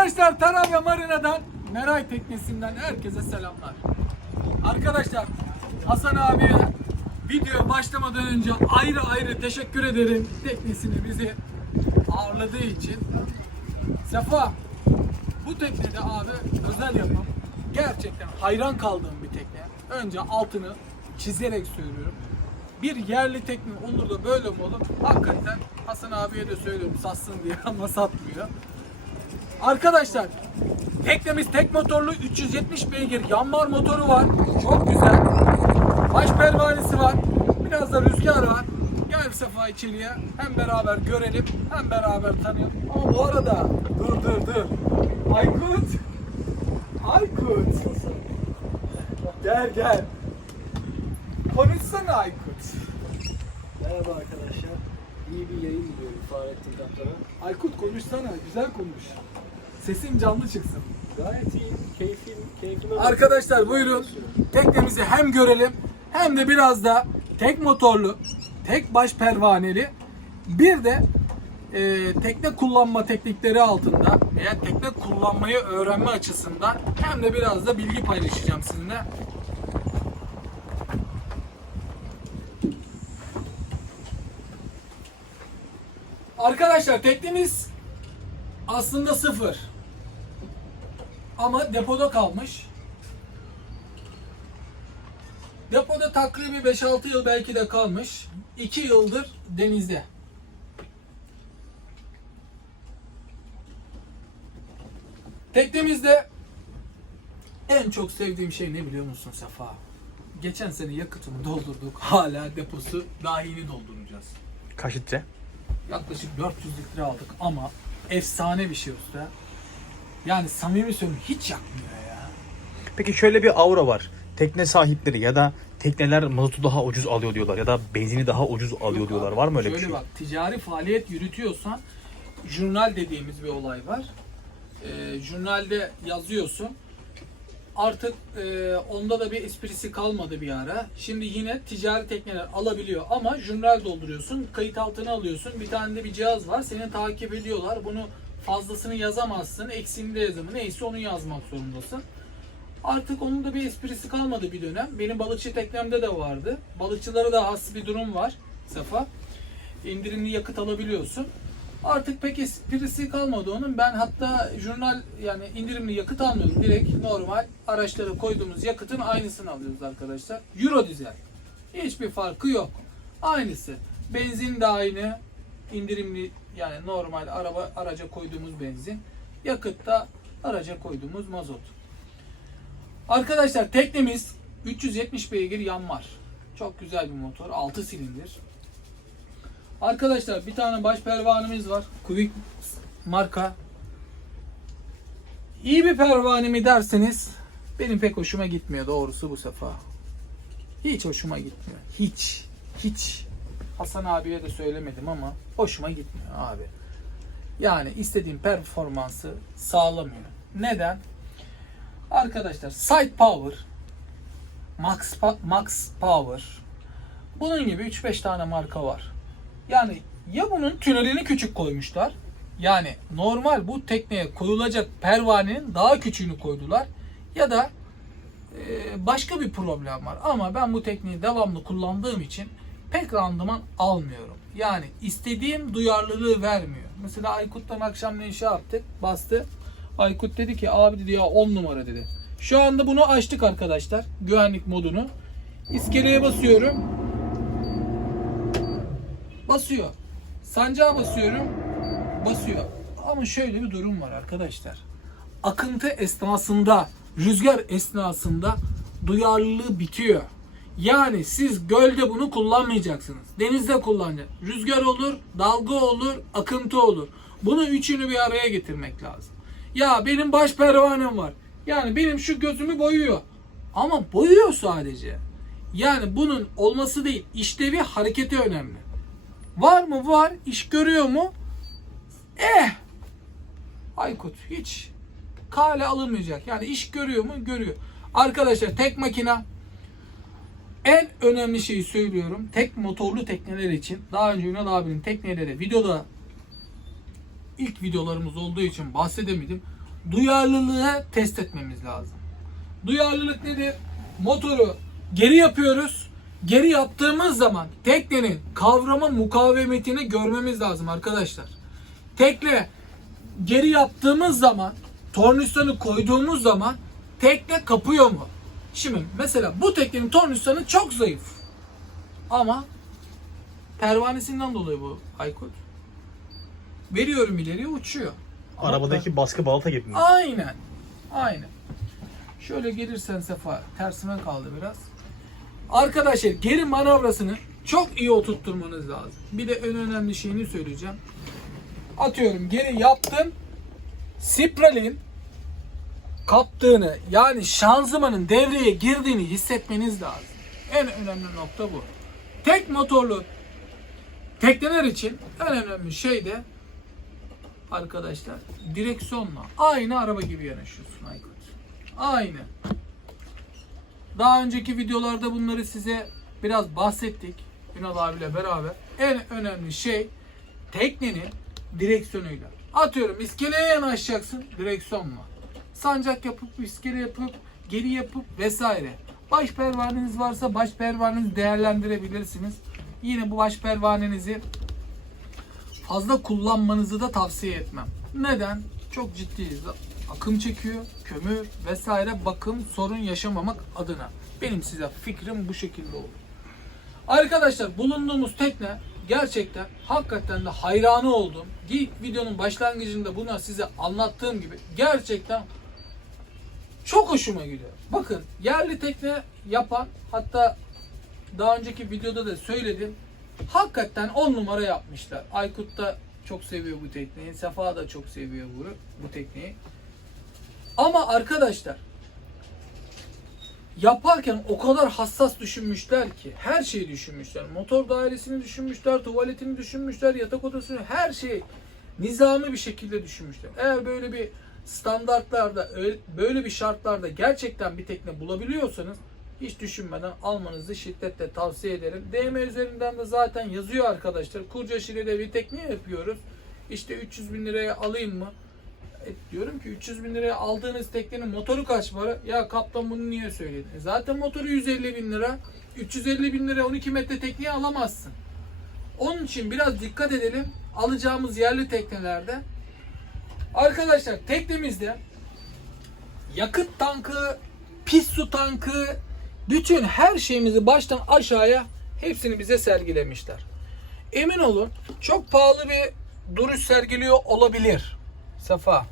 Arkadaşlar Tarabya Marina'dan Meray Teknesi'nden herkese selamlar. Arkadaşlar Hasan abiye video başlamadan önce ayrı ayrı teşekkür ederim. Teknesini bizi ağırladığı için. Sefa bu teknede abi özel yapım. Gerçekten hayran kaldığım bir tekne. Önce altını çizerek söylüyorum. Bir yerli tekne olur da böyle mi olur? Hakikaten Hasan abiye de söylüyorum satsın diye ama satmıyor. Arkadaşlar teknemiz tek motorlu 370 beygir yanmar motoru var. Çok güzel. Baş pervanesi var. Biraz da rüzgar var. Gel Sefa içeriye. Hem beraber görelim hem beraber tanıyalım. Ama bu arada dur dur dur. Aykut. Aykut. Gel gel. Konuşsana Aykut. Merhaba arkadaşlar. İyi bir yayın diliyorum Fahrettin Kaptan'a. Aykut konuşsana. Güzel konuş. Sesin canlı çıksın. Gayet iyi. Keyfim, keyfime Arkadaşlar buyurun teknemizi hem görelim hem de biraz da tek motorlu, tek baş pervaneli bir de e, tekne kullanma teknikleri altında veya tekne kullanmayı öğrenme açısından hem de biraz da bilgi paylaşacağım sizinle. Arkadaşlar teknemiz aslında sıfır. Ama depoda kalmış. Depoda takribi 5-6 yıl belki de kalmış. 2 yıldır denizde. Teknemizde en çok sevdiğim şey ne biliyor musun Safa? Geçen sene yakıtını doldurduk. Hala deposu dahini dolduracağız. Kaç litre? Yaklaşık 400 litre aldık ama efsane bir şey usta. Yani samimi söylüyorum hiç yakmıyor ya. Peki şöyle bir aura var. Tekne sahipleri ya da tekneler mazotu daha ucuz alıyor diyorlar ya da benzini daha ucuz alıyor Yok diyorlar. abi, Var mı öyle bir şöyle şey? bak ticari faaliyet yürütüyorsan jurnal dediğimiz bir olay var. Ee, jurnalde yazıyorsun. Artık e, onda da bir esprisi kalmadı bir ara. Şimdi yine ticari tekneler alabiliyor ama jurnal dolduruyorsun, kayıt altına alıyorsun. Bir tane de bir cihaz var. Seni takip ediyorlar. Bunu fazlasını yazamazsın. Eksiğini de yazamazsın. Neyse onu yazmak zorundasın. Artık onun da bir esprisi kalmadı bir dönem. Benim balıkçı teknemde de vardı. Balıkçılara da has bir durum var. Safa. İndirimli yakıt alabiliyorsun. Artık pek esprisi kalmadı onun. Ben hatta jurnal yani indirimli yakıt almıyorum. Direkt normal araçlara koyduğumuz yakıtın aynısını alıyoruz arkadaşlar. Euro dizel. Hiçbir farkı yok. Aynısı. Benzin de aynı. indirimli yani normal araba araca koyduğumuz benzin. Yakıt da araca koyduğumuz mazot. Arkadaşlar teknemiz 370 beygir yanmar. Çok güzel bir motor. 6 silindir. Arkadaşlar bir tane baş pervanemiz var. Quick marka. İyi bir pervane mi derseniz benim pek hoşuma gitmiyor doğrusu bu sefer. Hiç hoşuma gitmiyor. Hiç. Hiç. Hasan abiye de söylemedim ama hoşuma gitmiyor abi. Yani istediğim performansı sağlamıyor. Neden? Arkadaşlar Side Power Max, Max Power bunun gibi 3-5 tane marka var. Yani ya bunun tünelini küçük koymuşlar. Yani normal bu tekneye koyulacak pervanenin daha küçüğünü koydular. Ya da başka bir problem var. Ama ben bu tekniği devamlı kullandığım için pek randıman almıyorum. Yani istediğim duyarlılığı vermiyor. Mesela Aykut'tan akşam ne işe yaptık? Bastı. Aykut dedi ki abi dedi ya 10 numara dedi. Şu anda bunu açtık arkadaşlar. Güvenlik modunu. İskeleye basıyorum. Basıyor. Sancağa basıyorum. Basıyor. Ama şöyle bir durum var arkadaşlar. Akıntı esnasında, rüzgar esnasında duyarlılığı bitiyor. Yani siz gölde bunu kullanmayacaksınız. Denizde kullanacaksınız. Rüzgar olur, dalga olur, akıntı olur. Bunu üçünü bir araya getirmek lazım. Ya benim baş pervanem var. Yani benim şu gözümü boyuyor. Ama boyuyor sadece. Yani bunun olması değil, işlevi hareketi önemli. Var mı? Var. İş görüyor mu? Eh. Aykut hiç kale alınmayacak. Yani iş görüyor mu? Görüyor. Arkadaşlar tek makina en önemli şeyi söylüyorum. Tek motorlu tekneler için. Daha önce Ünal abinin tekneleri videoda ilk videolarımız olduğu için bahsedemedim. duyarlılığı test etmemiz lazım. Duyarlılık nedir? Motoru geri yapıyoruz. Geri yaptığımız zaman teknenin kavrama mukavemetini görmemiz lazım arkadaşlar. Tekne geri yaptığımız zaman tornistanı koyduğumuz zaman tekne kapıyor mu? Şimdi mesela bu teknenin tornistanı çok zayıf. Ama pervanesinden dolayı bu Aykut. Veriyorum ileriye uçuyor. Ama Arabadaki baskı balata gibi mi? Aynen. Aynen. Şöyle gelirsen Sefa tersine kaldı biraz. Arkadaşlar geri manevrasını çok iyi oturtturmanız lazım. Bir de en önemli şeyini söyleyeceğim. Atıyorum geri yaptım. Spralin kaptığını yani şanzımanın devreye girdiğini hissetmeniz lazım. En önemli nokta bu. Tek motorlu tekneler için en önemli şey de arkadaşlar direksiyonla aynı araba gibi yanaşıyorsun Aykut. Aynı. Daha önceki videolarda bunları size biraz bahsettik. Ünal abiyle beraber. En önemli şey teknenin direksiyonuyla. Atıyorum iskeleye yanaşacaksın direksiyonla. Sancak yapıp iskele yapıp geri yapıp vesaire. Baş pervaneniz varsa baş pervanenizi değerlendirebilirsiniz. Yine bu baş pervanenizi fazla kullanmanızı da tavsiye etmem. Neden? Çok ciddi akım çekiyor, kömür vesaire bakım sorun yaşamamak adına. Benim size fikrim bu şekilde olur. Arkadaşlar bulunduğumuz tekne gerçekten hakikaten de hayranı oldum. İlk videonun başlangıcında buna size anlattığım gibi gerçekten çok hoşuma gidiyor. Bakın yerli tekne yapan hatta daha önceki videoda da söyledim. Hakikaten 10 numara yapmışlar. Aykut da çok seviyor bu tekneyi. Sefa da çok seviyor bu, bu tekneyi. Ama arkadaşlar yaparken o kadar hassas düşünmüşler ki her şeyi düşünmüşler. Motor dairesini düşünmüşler, tuvaletini düşünmüşler, yatak odasını her şeyi nizami bir şekilde düşünmüşler. Eğer böyle bir standartlarda, öyle- böyle bir şartlarda gerçekten bir tekne bulabiliyorsanız hiç düşünmeden almanızı şiddetle tavsiye ederim. DM üzerinden de zaten yazıyor arkadaşlar. Kurcaş ile de bir tekne yapıyoruz. İşte 300 bin liraya alayım mı? E, diyorum ki 300 bin liraya aldığınız teknenin motoru kaç para? Ya kaptan bunu niye söyledin? E, zaten motoru 150 bin lira. 350 bin liraya 12 metre tekneyi alamazsın. Onun için biraz dikkat edelim. Alacağımız yerli teknelerde. Arkadaşlar teknemizde yakıt tankı, pis su tankı, bütün her şeyimizi baştan aşağıya hepsini bize sergilemişler. Emin olun çok pahalı bir duruş sergiliyor olabilir. Safa.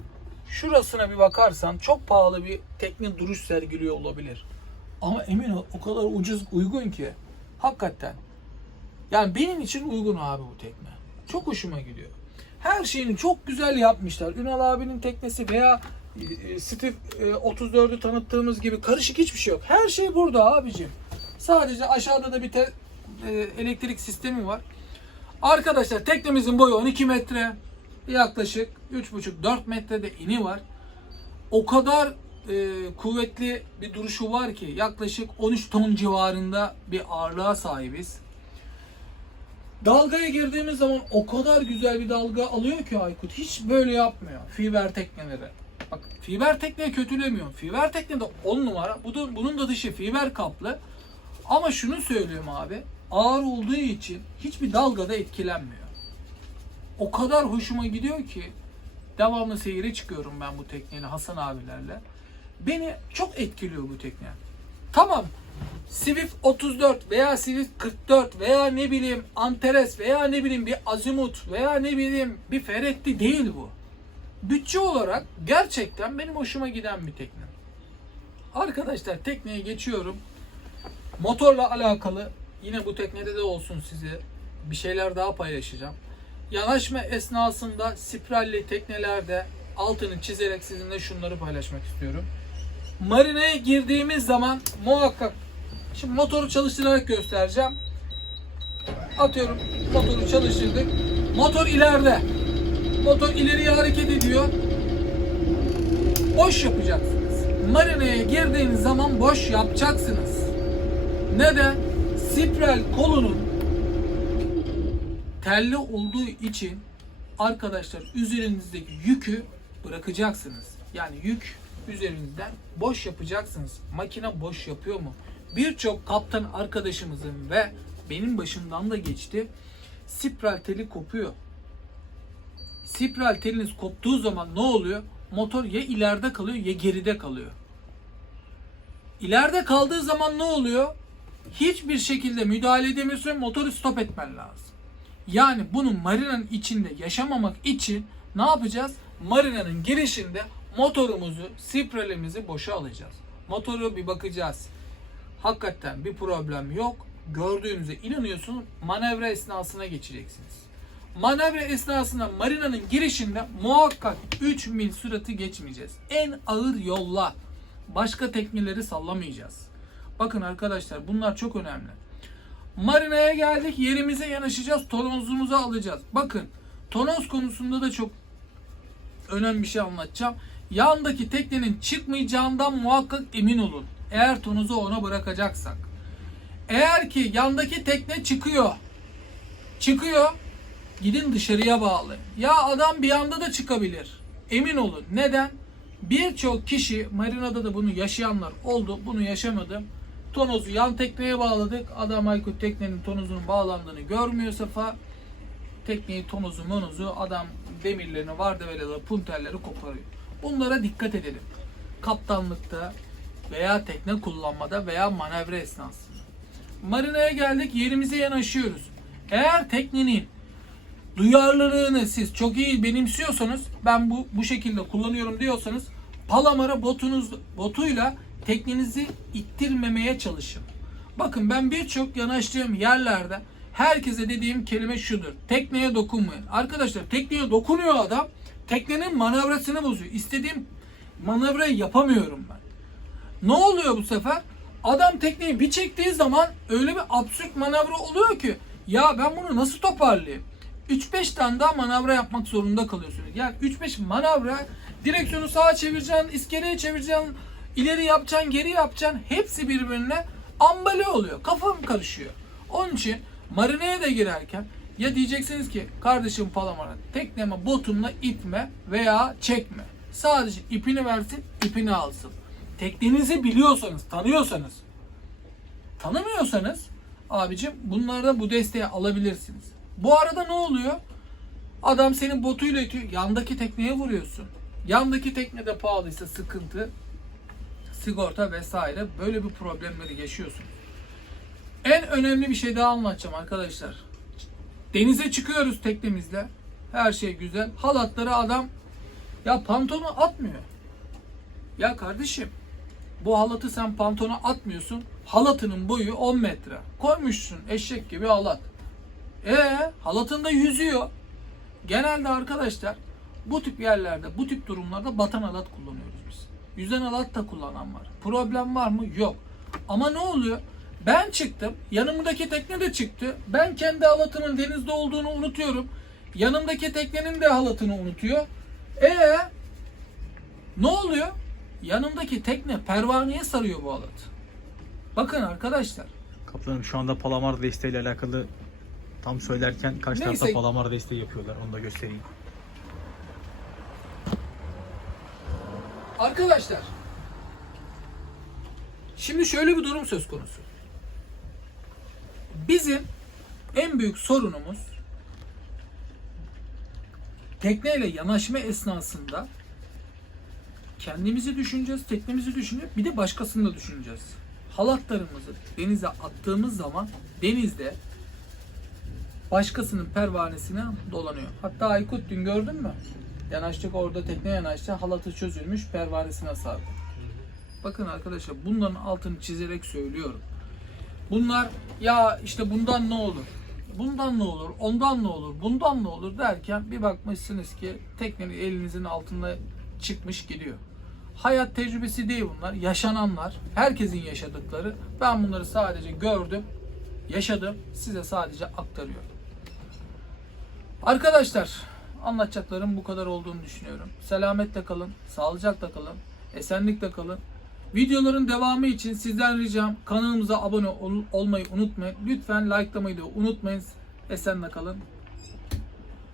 Şurasına bir bakarsan çok pahalı bir tekne duruş sergiliyor olabilir. Ama emin ol o kadar ucuz uygun ki hakikaten. Yani benim için uygun abi bu tekne. Çok hoşuma gidiyor. Her şeyini çok güzel yapmışlar. Ünal abinin teknesi veya e, Steve e, 34'ü tanıttığımız gibi karışık hiçbir şey yok. Her şey burada abicim. Sadece aşağıda da bir te- e, elektrik sistemi var. Arkadaşlar teknemizin boyu 12 metre. Yaklaşık 3,5-4 metrede ini var. O kadar e, kuvvetli bir duruşu var ki yaklaşık 13 ton civarında bir ağırlığa sahibiz. Dalgaya girdiğimiz zaman o kadar güzel bir dalga alıyor ki Aykut. Hiç böyle yapmıyor fiber tekneleri. Bak fiber tekneyi kötülemiyorum. Fiber tekne de 10 numara. Bu da, bunun da dışı fiber kaplı. Ama şunu söylüyorum abi. Ağır olduğu için hiçbir dalgada etkilenmiyor. O kadar hoşuma gidiyor ki devamlı seyire çıkıyorum ben bu tekneyle Hasan abilerle. Beni çok etkiliyor bu tekne. Tamam Swift 34 veya Swift 44 veya ne bileyim Antares veya ne bileyim bir Azimut veya ne bileyim bir Ferretti değil bu. Bütçe olarak gerçekten benim hoşuma giden bir tekne. Arkadaşlar tekneye geçiyorum. Motorla alakalı yine bu teknede de olsun size bir şeyler daha paylaşacağım. Yanaşma esnasında spiralli teknelerde altını çizerek sizinle şunları paylaşmak istiyorum. Marineye girdiğimiz zaman muhakkak şimdi motoru çalıştırarak göstereceğim. Atıyorum motoru çalıştırdık. Motor ileride. Motor ileriye hareket ediyor. Boş yapacaksınız. Marineye girdiğiniz zaman boş yapacaksınız. Neden? Spiral kolunun telli olduğu için arkadaşlar üzerinizdeki yükü bırakacaksınız. Yani yük üzerinden boş yapacaksınız. Makine boş yapıyor mu? Birçok kaptan arkadaşımızın ve benim başımdan da geçti. Spiral teli kopuyor. Spiral teliniz koptuğu zaman ne oluyor? Motor ya ileride kalıyor ya geride kalıyor. İleride kaldığı zaman ne oluyor? Hiçbir şekilde müdahale edemiyorsun. Motoru stop etmen lazım. Yani bunu marinanın içinde yaşamamak için ne yapacağız? Marinanın girişinde motorumuzu, spiralimizi boşa alacağız. Motoru bir bakacağız. Hakikaten bir problem yok. Gördüğünüze inanıyorsunuz. Manevra esnasına geçeceksiniz. Manevra esnasında marinanın girişinde muhakkak 3 mil süratı geçmeyeceğiz. En ağır yolla. Başka tekneleri sallamayacağız. Bakın arkadaşlar bunlar çok önemli. Marinaya geldik yerimize yanaşacağız tonozumuzu alacağız. Bakın tonoz konusunda da çok önemli bir şey anlatacağım. Yandaki teknenin çıkmayacağından muhakkak emin olun. Eğer tonozu ona bırakacaksak. Eğer ki yandaki tekne çıkıyor. Çıkıyor. Gidin dışarıya bağlı. Ya adam bir anda da çıkabilir. Emin olun. Neden? Birçok kişi marinada da bunu yaşayanlar oldu. Bunu yaşamadım. Tonozu yan tekneye bağladık. Adam Aykut teknenin tonozunun bağlandığını görmüyor Safa. Tekneyi tonozu monozu adam demirlerini vardevelaları punterleri koparıyor. Bunlara dikkat edelim. Kaptanlıkta veya tekne kullanmada veya manevra esnasında. Marinaya geldik yerimize yanaşıyoruz. Eğer teknenin duyarlılığını siz çok iyi benimsiyorsanız ben bu bu şekilde kullanıyorum diyorsanız palamara botunuz botuyla teknenizi ittirmemeye çalışın. Bakın ben birçok yanaştığım yerlerde herkese dediğim kelime şudur. Tekneye dokunmayın. Arkadaşlar tekneye dokunuyor adam. Teknenin manevrasını bozuyor. İstediğim manevrayı yapamıyorum ben. Ne oluyor bu sefer? Adam tekneyi bir çektiği zaman öyle bir absürt manevra oluyor ki ya ben bunu nasıl toparlayayım? 3-5 tane daha manevra yapmak zorunda kalıyorsunuz. Yani 3-5 manevra direksiyonu sağa çevireceksin, iskeleye çevireceksin, ileri yapacaksın, geri yapacaksın. Hepsi birbirine ambale oluyor. Kafam karışıyor. Onun için marineye de girerken ya diyeceksiniz ki kardeşim palamara tekneme botumla itme veya çekme. Sadece ipini versin, ipini alsın. Teknenizi biliyorsanız, tanıyorsanız, tanımıyorsanız abicim bunlarda bu desteği alabilirsiniz. Bu arada ne oluyor? Adam senin botuyla itiyor. Yandaki tekneye vuruyorsun. Yandaki tekne de pahalıysa sıkıntı, sigorta vesaire böyle bir problemleri yaşıyorsunuz. En önemli bir şey daha anlatacağım arkadaşlar. Denize çıkıyoruz teknemizle. Her şey güzel. Halatları adam ya pantonu atmıyor. Ya kardeşim bu halatı sen pantona atmıyorsun. Halatının boyu 10 metre. Koymuşsun eşek gibi halat. E halatında yüzüyor. Genelde arkadaşlar bu tip yerlerde, bu tip durumlarda batan halat kullanıyoruz biz. Yüzen halat da kullanan var. Problem var mı? Yok. Ama ne oluyor? Ben çıktım. Yanımdaki tekne de çıktı. Ben kendi halatımın denizde olduğunu unutuyorum. Yanımdaki teknenin de halatını unutuyor. E ne oluyor? Yanımdaki tekne pervaneye sarıyor bu halatı. Bakın arkadaşlar. Kaptanım şu anda palamar desteğiyle alakalı tam söylerken karşı Neyse. tarafta palamar desteği yapıyorlar. Onu da göstereyim. Arkadaşlar. Şimdi şöyle bir durum söz konusu. Bizim en büyük sorunumuz tekneyle yanaşma esnasında kendimizi düşüneceğiz, teknemizi düşünüp bir de başkasını da düşüneceğiz. Halatlarımızı denize attığımız zaman denizde başkasının pervanesine dolanıyor. Hatta Aykut dün gördün mü? Yanaştık orada tekne yanaştı. Halatı çözülmüş pervanesine sardı. Bakın arkadaşlar bunların altını çizerek söylüyorum. Bunlar ya işte bundan ne olur? Bundan ne olur? Ondan ne olur? Bundan ne olur derken bir bakmışsınız ki teknenin elinizin altında çıkmış gidiyor. Hayat tecrübesi değil bunlar. Yaşananlar. Herkesin yaşadıkları. Ben bunları sadece gördüm. Yaşadım. Size sadece aktarıyorum. Arkadaşlar anlatacaklarım bu kadar olduğunu düşünüyorum. Selametle kalın, sağlıcakla kalın, esenlikle kalın. Videoların devamı için sizden ricam kanalımıza abone ol- olmayı unutmayın. Lütfen likelamayı da unutmayın. Esenle kalın.